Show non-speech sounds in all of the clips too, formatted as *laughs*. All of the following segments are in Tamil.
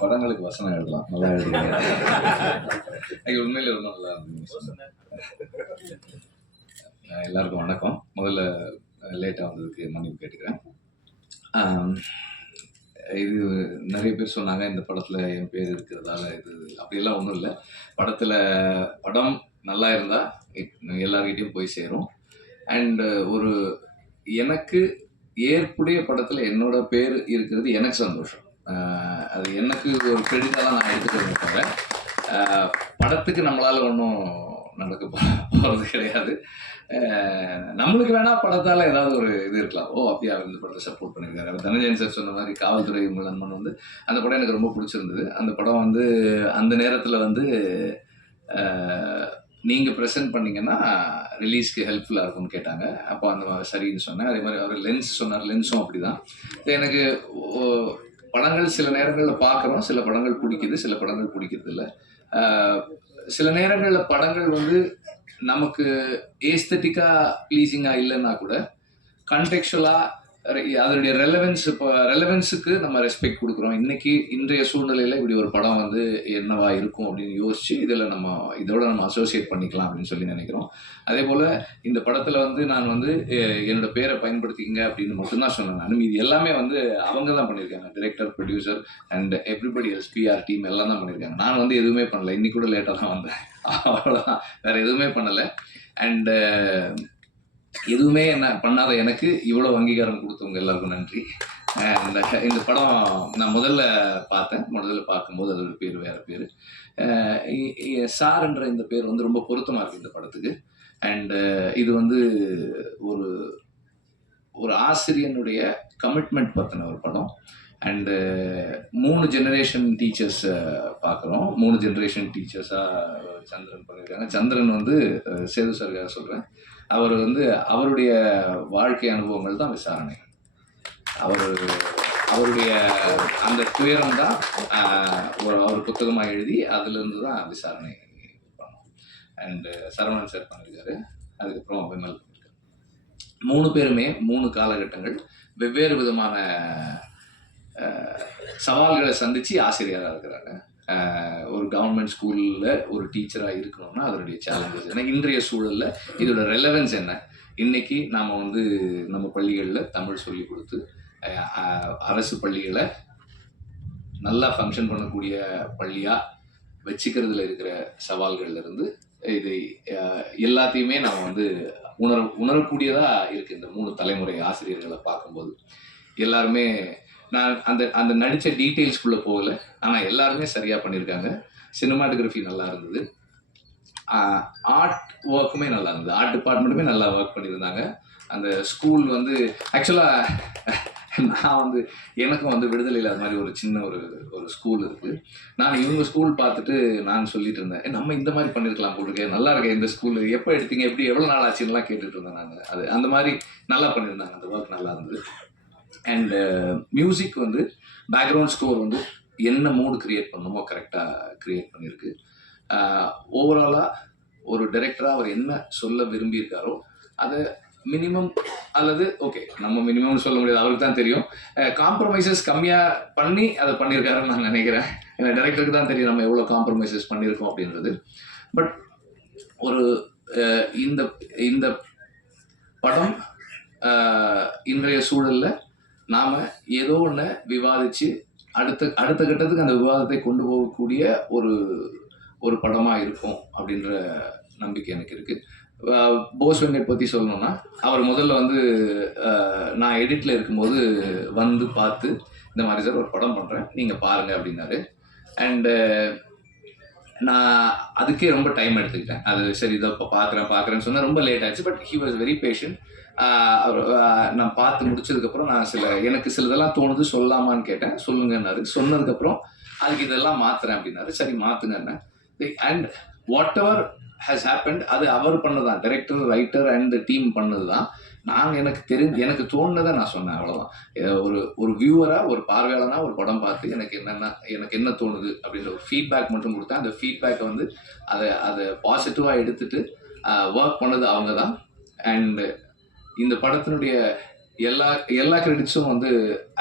படங்களுக்கு வசனம் எழுதலாம். நல்லா எழுதுறீங்க எனக்கு உண்மையில் ரொம்ப நல்லா இருந்தது. எல்லாருக்கும் வணக்கம். முதல்ல லேட்டாக வந்ததுக்கு மன்னிப்பு கேட்டுக்கிறேன். இது நிறைய பேர் சொன்னாங்க இந்த படத்தில் என் பேர் இருக்கிறதால இது அப்படியெல்லாம் ஒன்றும் இல்லை. படத்தில் படம் நல்லா இருந்தால் எல்லார்கிட்டையும் போய் சேரும். அண்டு ஒரு எனக்கு ஏற்புடைய படத்தில் என்னோட பேர் இருக்கிறது எனக்கு சந்தோஷம். அது எனக்கு ஒரு கிரெடிட்டாக தான் நான் எடுத்துக்கிறேன் தவிர படத்துக்கு நம்மளால் ஒன்றும் நடக்க போகிறது கிடையாது. நம்மளுக்கு வேணா படத்தால் ஏதாவது ஒரு இது இருக்கலாம். ஓ அப்படியே அவர் இந்த படத்தை சப்போர்ட் பண்ணியிருக்காரு. தனஞ்சயன் சார் சொன்ன மாதிரி காவல்துறை நண்பன் வந்து அந்த படம் எனக்கு ரொம்ப பிடிச்சிருந்தது. அந்த படம் வந்து அந்த நேரத்தில் வந்து நீங்கள் ப்ரெசென்ட் பண்ணீங்கன்னா ரிலீஸ்க்கு ஹெல்ப்ஃபுல்லாக இருக்கும்னு கேட்டாங்க. அப்போ அந்த மாதிரி சரின்னு சொன்னேன். அதே மாதிரி அவர் லென்ஸ் சொன்னார். லென்ஸும் அப்படி தான் எனக்கு ஓ- படங்கள் சில நேரங்களில் பார்க்குறோம் சில படங்கள் பிடிக்குது சில படங்கள் பிடிக்கிறது இல்லை சில நேரங்களில் படங்கள் வந்து நமக்கு ஏஸ்தட்டிக்காக ப்ளீஸிங்காக இல்லைன்னா கூட கண்டெக்சுவலாக அதனுடைய ரெலவென்ஸ் இப்போ ரெலவென்ஸுக்கு நம்ம ரெஸ்பெக்ட் கொடுக்குறோம். இன்னைக்கு இன்றைய சூழ்நிலையில் இப்படி ஒரு படம் வந்து என்னவா இருக்கும் அப்படின்னு யோசிச்சு இதில் நம்ம இதோட நம்ம அசோசியேட் பண்ணிக்கலாம் அப்படின்னு சொல்லி நினைக்கிறோம். அதே போல் இந்த படத்தில் வந்து நான் வந்து என்னோட பேரை பயன்படுத்திக்கங்க அப்படின்னு மட்டும்தான் சொன்னேன் நான். இது எல்லாமே வந்து அவங்க தான் பண்ணியிருக்காங்க. Director producer and everybody else PR team எல்லாம் தான் பண்ணியிருக்காங்க. நான் வந்து எதுவுமே பண்ணல. இன்னைக்கு கூட லேட்டாக தான் வந்தேன். அவ்வளோதான் வேற எதுவுமே பண்ணலை. அண்டு எதுவுமே என்ன பண்ணாத எனக்கு இவ்வளோ அங்கீகாரம் கொடுத்தவங்க எல்லாருக்கும் நன்றி. இந்த இந்த படம் நான் முதல்ல பார்த்தேன். முதல்ல பார்க்கும்போது அதோட பேர் வேற பேர். சார்ன்ற இந்த பேர் வந்து ரொம்ப பொருத்தமாக இருக்குது இந்த படத்துக்கு. அண்டு இது வந்து ஒரு ஒரு ஆசிரியனுடைய கமிட்மெண்ட் பற்றின ஒரு படம். அண்டு uh, மூணு ஜெனரேஷன் டீச்சர்ஸ் பார்க்குறோம். மூணு ஜெனரேஷன் டீச்சர்ஸாக சந்திரன் பண்ணியிருக்காங்க. சந்திரன் வந்து சேது சாருக்காக சொல்கிறேன் அவர் வந்து அவருடைய வாழ்க்கை அனுபவங்கள் தான் விசாரணை அவர் அவருடைய அந்த துயரம் தான் அவர் புத்தகமாக எழுதி அதுலேருந்து தான் விசாரணை பண்ணோம். அண்டு சரவணன் சார் பண்ணியிருக்காரு. அதுக்கப்புறம் விமல் பண்ணியிருக்காரு. மூணு பேருமே மூணு காலகட்டங்கள் வெவ்வேறு விதமான சவால்களை சந்தித்து ஆசிரியராக இருக்கிறாங்க. ஒரு கவர்மெண்ட் ஸ்கூலில் ஒரு டீச்சராக இருக்கணும்னா அதனுடைய சேலஞ்சஸ் என்ன? இன்றைய சூழலில் இதோட ரெலவென்ஸ் என்ன? இன்னைக்கு நாம் வந்து நம்ம பள்ளிகளில் தமிழ் சொல்லி கொடுத்து அரசு பள்ளிகளை நல்லா ஃபங்க்ஷன் பண்ணக்கூடிய பள்ளியாக வச்சுக்கிறதுல இருக்கிற சவால்கள்லேருந்து இதை எல்லாத்தையுமே நம்ம வந்து உணர உணரக்கூடியதாக இருக்குது இந்த மூணு தலைமுறை ஆசிரியர்களை பார்க்கும்போது. எல்லாருமே நான் அந்த அந்த நடித்த டீட்டெயில்ஸ்குள்ளே போகல. ஆனால் எல்லாருமே சரியாக பண்ணியிருக்காங்க சினிமாட்டோகிராஃபி நல்லா இருந்தது. ஆர்ட் ஒர்க்குமே நல்லா இருந்தது. ஆர்ட் டிபார்ட்மெண்ட்டுமே நல்லா ஒர்க் பண்ணியிருந்தாங்க. அந்த ஸ்கூல் வந்து ஆக்சுவலாக நான் வந்து எனக்கும் வந்து விடுதலையில் அது மாதிரி ஒரு சின்ன ஒரு ஒரு ஸ்கூல் இருக்குது நான் இவங்க ஸ்கூல் பார்த்துட்டு நான் சொல்லிட்டு இருந்தேன் நம்ம இந்த மாதிரி பண்ணியிருக்கலாம் போல் நல்லா இருக்கேன் இந்த ஸ்கூல் எப்போ எடுத்தீங்க? எப்படி? எவ்வளோ நாள் ஆச்சுன்னுலாம் கேட்டுட்டு இருந்தேன் நான். அது அந்த மாதிரி நல்லா பண்ணியிருந்தாங்க. அந்த ஒர்க் நல்லா இருந்தது. அண்ட் மியூசிக் uh, வந்து பேக்ரவுண்ட் ஸ்கோர் வந்து என்ன மூடு கிரியேட் பண்ணுமோ கரெக்டாக கிரியேட் பண்ணியிருக்கு ஓவராலாக ஒரு டைரக்டராக அவர் என்ன சொல்ல விரும்பியிருக்காரோ அதை மினிமம் அல்லது ஓகே நம்ம மினிமம்னு சொல்ல முடியாது அவருக்கு தான் தெரியும். காம்ப்ரமைசஸ் கம்மியாக பண்ணி அதை பண்ணியிருக்காருன்னு நான் நினைக்கிறேன். ஏன்னா டைரக்டருக்கு தான் தெரியும் நம்ம எவ்வளோ காம்ப்ரமைசஸ் பண்ணியிருக்கோம் அப்படின்றது. பட் ஒரு இந்த இந்த படம் இன்றைய சூழலில் நாம் ஏதோ ஒன்று விவாதித்து அடுத்த அடுத்த கட்டத்துக்கு அந்த விவாதத்தை கொண்டு போகக்கூடிய ஒரு ஒரு படமாக இருக்கும் அப்படின்ற நம்பிக்கை எனக்கு இருக்குது போஸ் வெங்கட் பற்றி சொல்லணும்னா அவர் முதல்ல வந்து நான் எடிட்டில் இருக்கும்போது வந்து பார்த்து இந்த மாதிரி சார் ஒரு படம் பண்ணுறேன் நீங்கள் பாருங்கள் அப்படின்னாரு. அண்டு நான் அதுக்கே ரொம்ப டைம் எடுத்துக்கிட்டேன். அது சரி இதை இப்போ பார்க்குறேன் பார்க்குறேன்னு சொன்னால் ரொம்ப லேட் ஆச்சு but he was very patient நான் பார்த்து முடிச்சதுக்கப்புறம் நான் சில எனக்கு சிலதெல்லாம் தோணுது சொல்லாமான்னு கேட்டேன். சொல்லுங்கன்னாரு. சொன்னதுக்கப்புறம் அதுக்கு இதெல்லாம் மாத்துறேன் அப்படின்னாரு. சரி மாத்துங்கன்னு and whatever has happened அது அவர் பண்ணதான். டைரக்டர் ரைட்டர் அண்ட் டீம் பண்ணது தான் நான் எனக்கு தெரிஞ்சு எனக்கு தோணுனதை நான் சொன்னேன் அவ்வளோதான் ஒரு ஒரு வியூவராக ஒரு பார்வையாளனா ஒரு படம் பார்த்து எனக்கு என்னென்ன எனக்கு என்ன தோணுது அப்படின்ற ஒரு ஃபீட்பேக் மட்டும் கொடுத்தேன். அந்த ஃபீட்பேக்கை வந்து அதை அதை பாசிட்டிவாக எடுத்துட்டு ஒர்க் பண்ணது அவங்க தான் அண்டு இந்த படத்தினுடைய எல்லா எல்லா கிரெடிட்ஸும் வந்து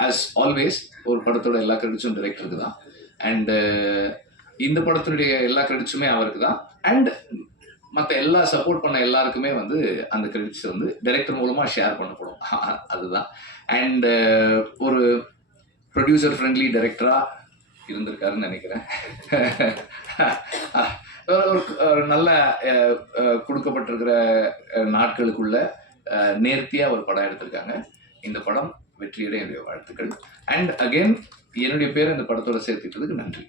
ஆஸ் ஆல்வேஸ் ஒரு படத்தோட எல்லா கிரெடிட்ஸும் டைரக்டருக்கு தான். அண்டு இந்த படத்தினுடைய எல்லா கிரெடிட்ஸுமே அவருக்கு தான் அண்ட் மற்ற எல்லா சப்போர்ட் பண்ண எல்லாருக்குமே வந்து அந்த கிரெடிட்ஸ் வந்து டைரக்டர் மூலமாக ஷேர் பண்ணப்படும். *laughs* அதுதான். அண்டு uh, ஒரு ப்ரொடியூசர் ஃப்ரெண்ட்லி டைரக்டராக இருந்திருக்காருன்னு நினைக்கிறேன். *laughs* ஒரு நல்ல கொடுக்கப்பட்டிருக்கிற நாட்களுக்குள்ள நேர்த்தியாக ஒரு படம் எடுத்திருக்காங்க. இந்த படம் வெற்றியடைய என்னுடைய வாழ்த்துக்கள். அண்ட் அகைன் என்னுடைய பேர் இந்த படத்தோட சேர்த்துட்டதுக்கு நன்றி.